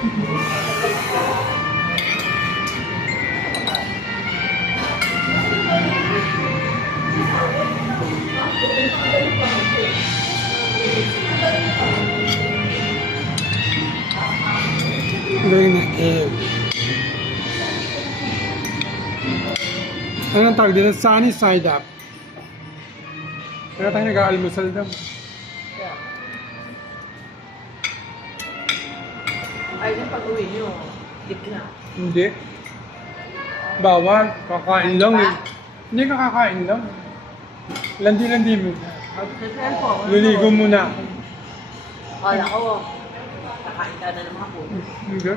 Very nice. Anong tawag dito? Sunny side up. Kaya tayo nag-aalmusal daw. Ay, yung pag-uwi nyo, gitna. Hindi. Bawal. Kakain lang eh. Hindi ka kakain lang. Landi-landi mo. Liligo muna. Kala ko, kakain ka na ng hapon. Hindi.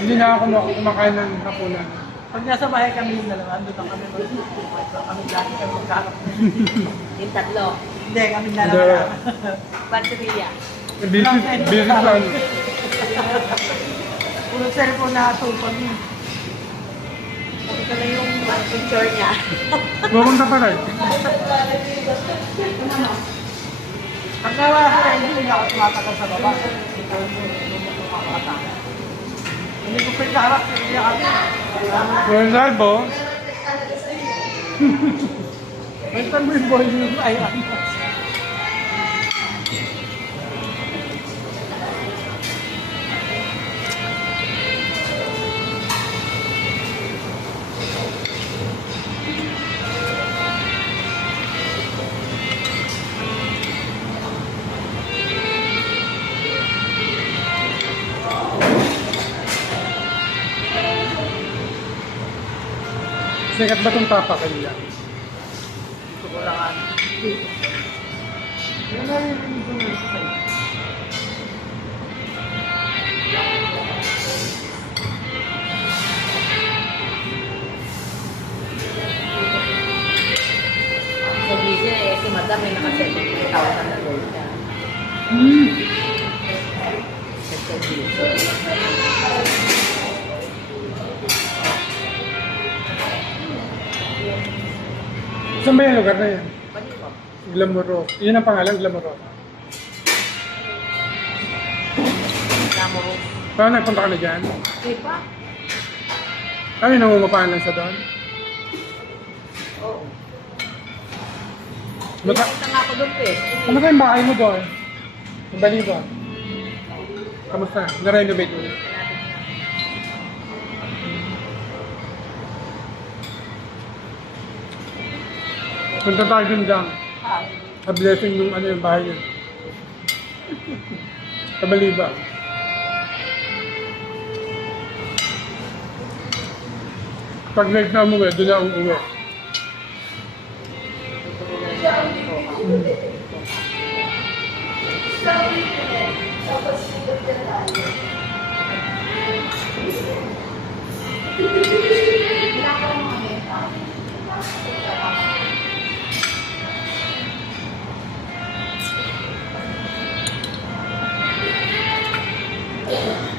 Hindi na ako kumakain ng hapunan. Pag nasa bahay kami yung dalawa, doon kami kami lagi kami magkakap. Yung tatlo. Hindi, kami dalawa. Bateria. Busy lang. Puro cellphone na tupag niya. Ito na yung picture niya. Pupunta pa rin. Pag nawa ko na hindi ako tumatagal sa baba. Ito yung makakatama. Hindi ko pinarap, hindi kami. Well, Salvo. Basta mo yung boy yung ayan. Sikat ba itong tapakan niya? Gusto ko lang dito. Yung narinig ko na sa'yo. Sa GC eh, si Madam may nakaset 2,000 na gold ka. Sa GC. Saan ba yung lugar na yan? Panipap. Glamoro. Yun ang pangalan, Glamoro. Namoro. Paano nagpunta ka na dyan? Di pa? Ano yung nangungupaan lang sa doon? Oo. Baka, Nakita nga ako doon, Pes. ano kayong bahay mo doon? Yung balibo. Kamusta? Na-renovate ulit. Punta tayo dun dyan. A blessing nung ano yung bahay yun. Sa Baliba. Pag late na umuwi, doon na ang uwi.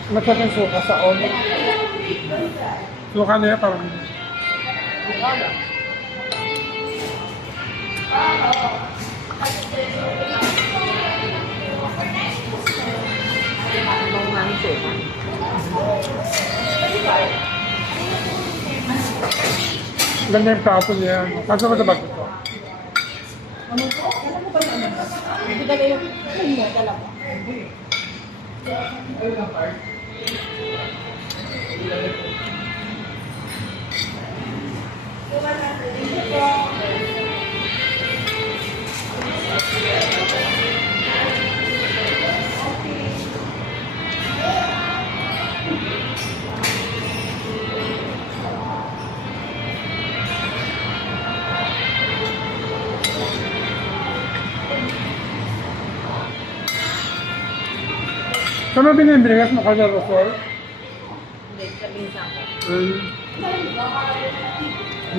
Masarap suka sa on. Suka na yan parang... Ganda yung plato niya. Kaso ko sa bago ko. Ano po? Alam mo ba ano? Hindi ka yung mo, dalawa. Saan mo binibigyan mo kada Rosol? Hindi, sabihin sa ako.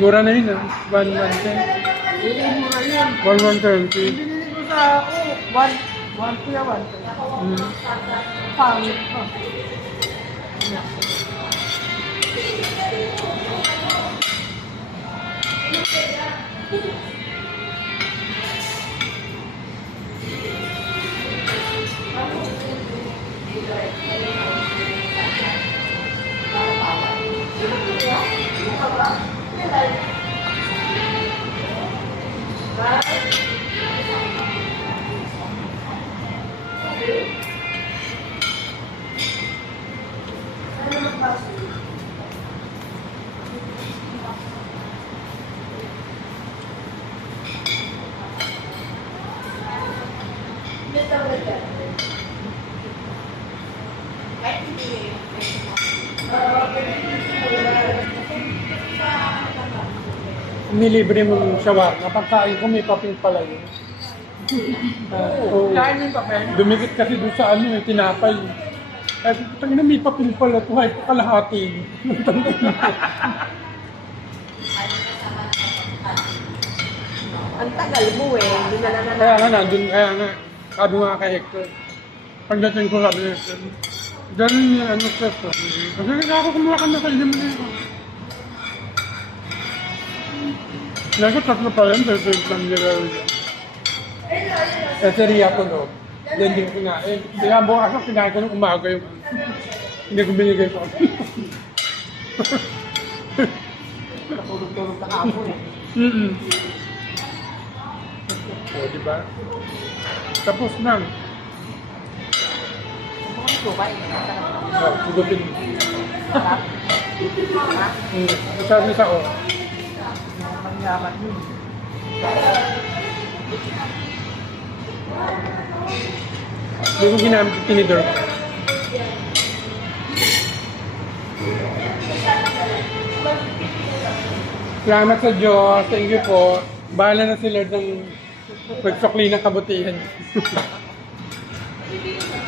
Mura na yun ah. 110. Hindi mo nga yun. 120. Binili ko sa ako. 1 kuya, 1. Pangit pa. Nilibre mong shawarma. Pagkain ko may papel pala yun. Oo. Kain mo yung papel. Dumikit kasi doon sa ano eh, tinapay. Ay, tangina may papel pala ito. Ay, kalahati. Ang tagal mo eh, hindi na lang Kaya nga nandun, kaya nga. Sabi nga kay Hector. Pagdating ko sabi niya, ganun yung ano stress ko. Kasi ako kumuha ka na kayo mo na yun. Nasa tatlo pa rin, pero ito yung nilaro niya. Eh, si Ria ko no. Hindi ko kinain. Kaya bukas ako kinain ko ng umaga yung hindi ko binigay ko. Natulog-tulog ka ako eh. O, diba? Tapos na. Mukhang suka eh. Masarap na. Oh, sugupin. Sarap. Ha? Sabi sa o. Mangyaman yun. Hindi ko ginamit yung tinidor ko. Salamat sa Diyos. Thank you po. Bahala na si Lord ng pagsukli ng kabutihan.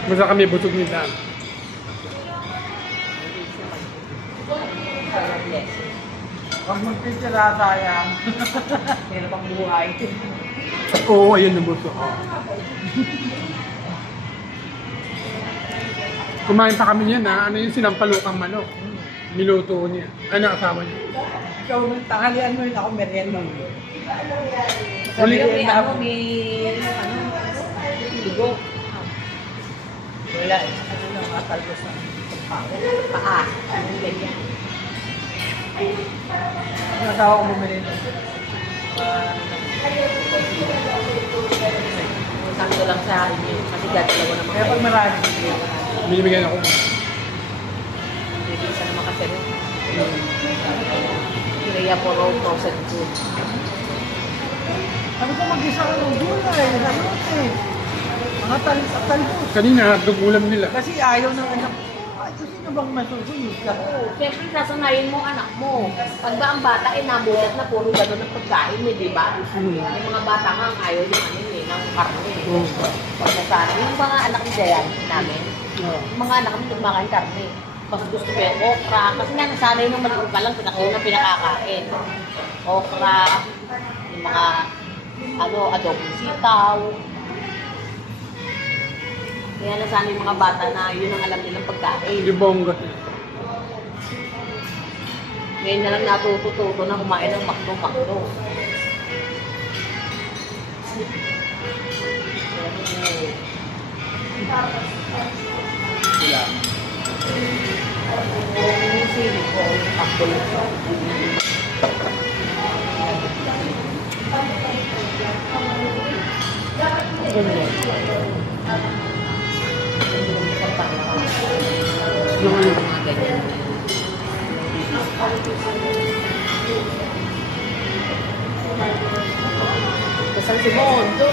Basta kami busog nila. Pag magpitsira sayang. Meron pang buhay. Oo, ayun na busog. Kumain pa kami niyan ha. Ano yung sinampalukang manok? Niluto niya. Ano asawa niya? Ikaw, tanghalian mo yun, ako merienda mo. Uli, May ano, may ano, dugo. Wala eh. Ano lang, matalbos na. Paa. Ano ganyan. Ang asawa ko bumili ito. Sakto lang sa inyo. Kasi dadalawa naman Kaya pag kayo. marami, bibili ko na. binibigyan ako. Hindi isa naman kasi rin. Kaya po raw frozen food. Ano ko mag-isa ka ng gulay? Ano eh? Mga talbos. Kanina, hotdog ulam nila. Kasi ayaw ng anak. Ay, ito sino bang masusunod ka? Siyempre, sasanayin mo anak mo. Pag ba ang bata ay namulat na puro gano'n ng pagkain eh, di ba? Yung mga bata nga ang ayaw yung ano eh, ng karne. Pag nasanay, yung mga anak ni Dayan namin, yung mga anak namin kumakain karne. Pag gusto ko yung okra, kasi nga nasanay nung maliit pa lang, pinakakain. Okra, yung mga ano, adobong sitaw. Kaya nasanay yung mga bata na yun ang alam nilang pagkain. Yung bongga. Ngayon na lang natututo na kumain ng makdo-makdo. Sila. Yung sili ko, yung makdo lang. Yung ano. Mga ganyan. Tapos ang Simon, doon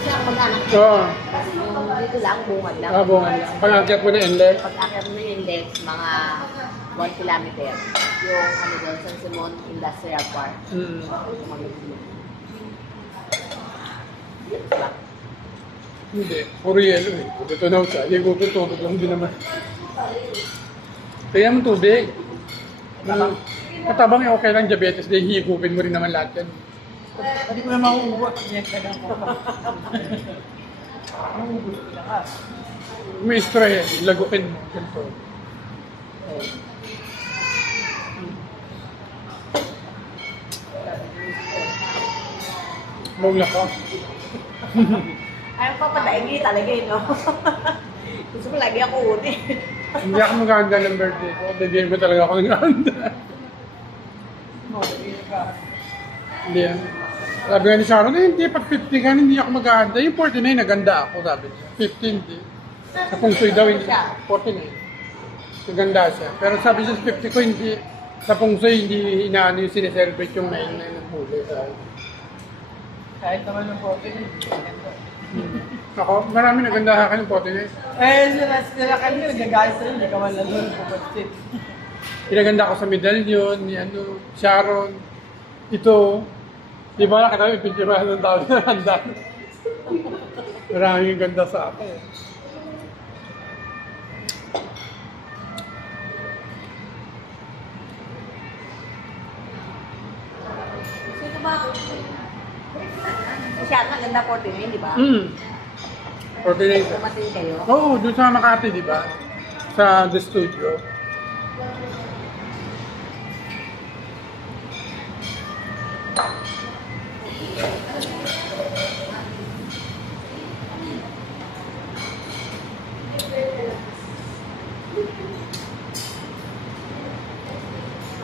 siya ang mag-anak ko. Oo. Yung dito lang, bungad lang. Bunga lang. Pag-akyat mo na inlet. Pag-akit mo yung index, mga 1 kilometer. Yung ano doon, San Simon Industrial Park. Hindi. Puro yelo eh. Tutunaw siya. Higupin, tubig lang din naman. Kaya mo tubig. Katabang okay lang diabetes, dahil higupin mo rin naman lahat yan. Hindi ko na mauubot. Yan ka lang ko. Mauubot ko lang ah. May stress, laguin mo. Ganito. Mawala ka. Ayaw pa padaigi talaga eh, no? Gusto ko lagi ako uli. Hindi ako maganda ng birthday ko. Bibigyan ko talaga ako ng ganda. Hindi yan. Sabi nga ni Sharon, hindi, pag 50 ka, hindi ako maganda. Yung 49, naganda ako, sabi niya. 15, hindi. Sa pungsoy daw, hindi. 49. Naganda siya. Pero sabi niya sa 50 ko, hindi. Sa pungsoy, hindi inaano yung sineselebrate yung 9 ng huli. Kahit naman yung 40, hindi. Ako, marami naganda sa akin yung 49. Sila kanina, nagagalit sa'yo, hindi ka man lalo pupunsit. Pinaganda ko sa medallion, ni ano, Sharon. Ito, di ba nakita yung pinturahan ng tao na handa? Maraming ganda sa akin. Sino ba? Siya, ang ganda 49, di ba? 49. Tumating kayo. Oo, doon sa Makati, di ba? Sa The Studio.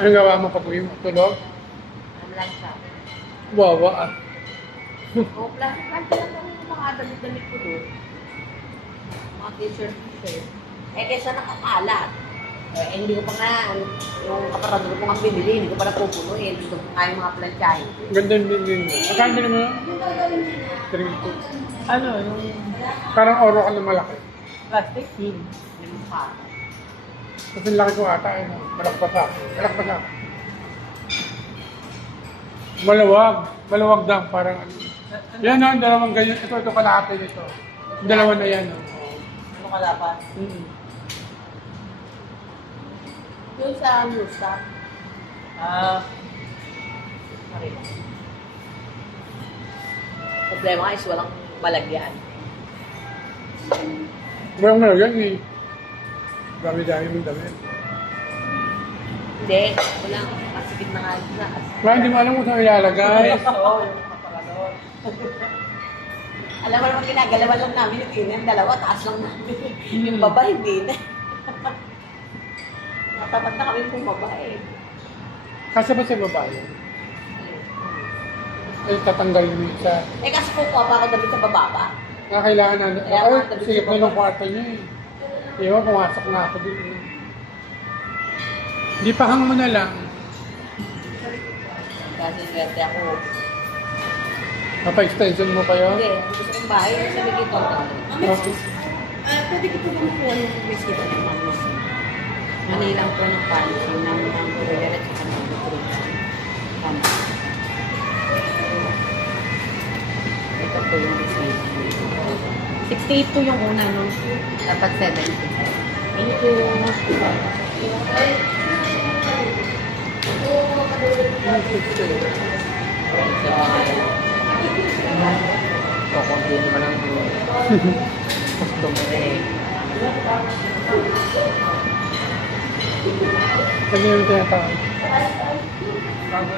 Anong gawa mo pag uwi mo? Tulog? Ano lang siya. Wawa ah. O, plastic lang lang yung mga damit-damit ko doon. Mga t-shirt. Eh, kaysa nakakalat. Eh, hindi ko pa nga, yung kaparador ko nga binili, hindi ko pa napupuno eh. Gusto ko nga yung mga planchahin. Ganda din din. Magkano din mo? 3. Ano, yung Parang oro ka na malaki. plastic? Yung pa. Kasi laki ko ata, ano, malakpas ako. Malakpas ako. Malawag. Malawag daw, parang ano. Yan o, dalawang ganyan. Ito kalahati nito. Yung dalawa na yan. Oh. Ano kalapan? Yung sa Musa. Problema nga is walang malagyan. Walang malagyan eh. Dami-dami mong damit. Hindi, walang masigit na nga na. Wala, hindi mo alam kung saan ilalagay. Oo, yung kaparador. Alam mo naman ginagalawan lang namin yung tinan, dalawa, taas lang namin. Yung baba, hindi na. Natapat na kami yung babae. Kasi ba sa babae? Eh, tatanggal mo isa. Eh kasi kukuha pa ako damit sa bababa. Nga kailangan na, Kaya ay, nga, tabi sigit sa na baba. ng kwarto niya eh. Ewan, pumasok na ako din. Eh. Di pa hang mo na lang. Kasi swerte ako. Mapa-extension mo kayo? Hindi, ang gusto kong bahay, sa may kito. Pwede ko po ba makuha yung biscuit ng mamos? Manilang po ng pansin ng burger at saka ng fruits. Tama. Ito po yung biscuit. 68 po yung una nun. Dapat 70. Thank you. Kukunti naman ang customer eh. Lagi yung tinatawag. Ano,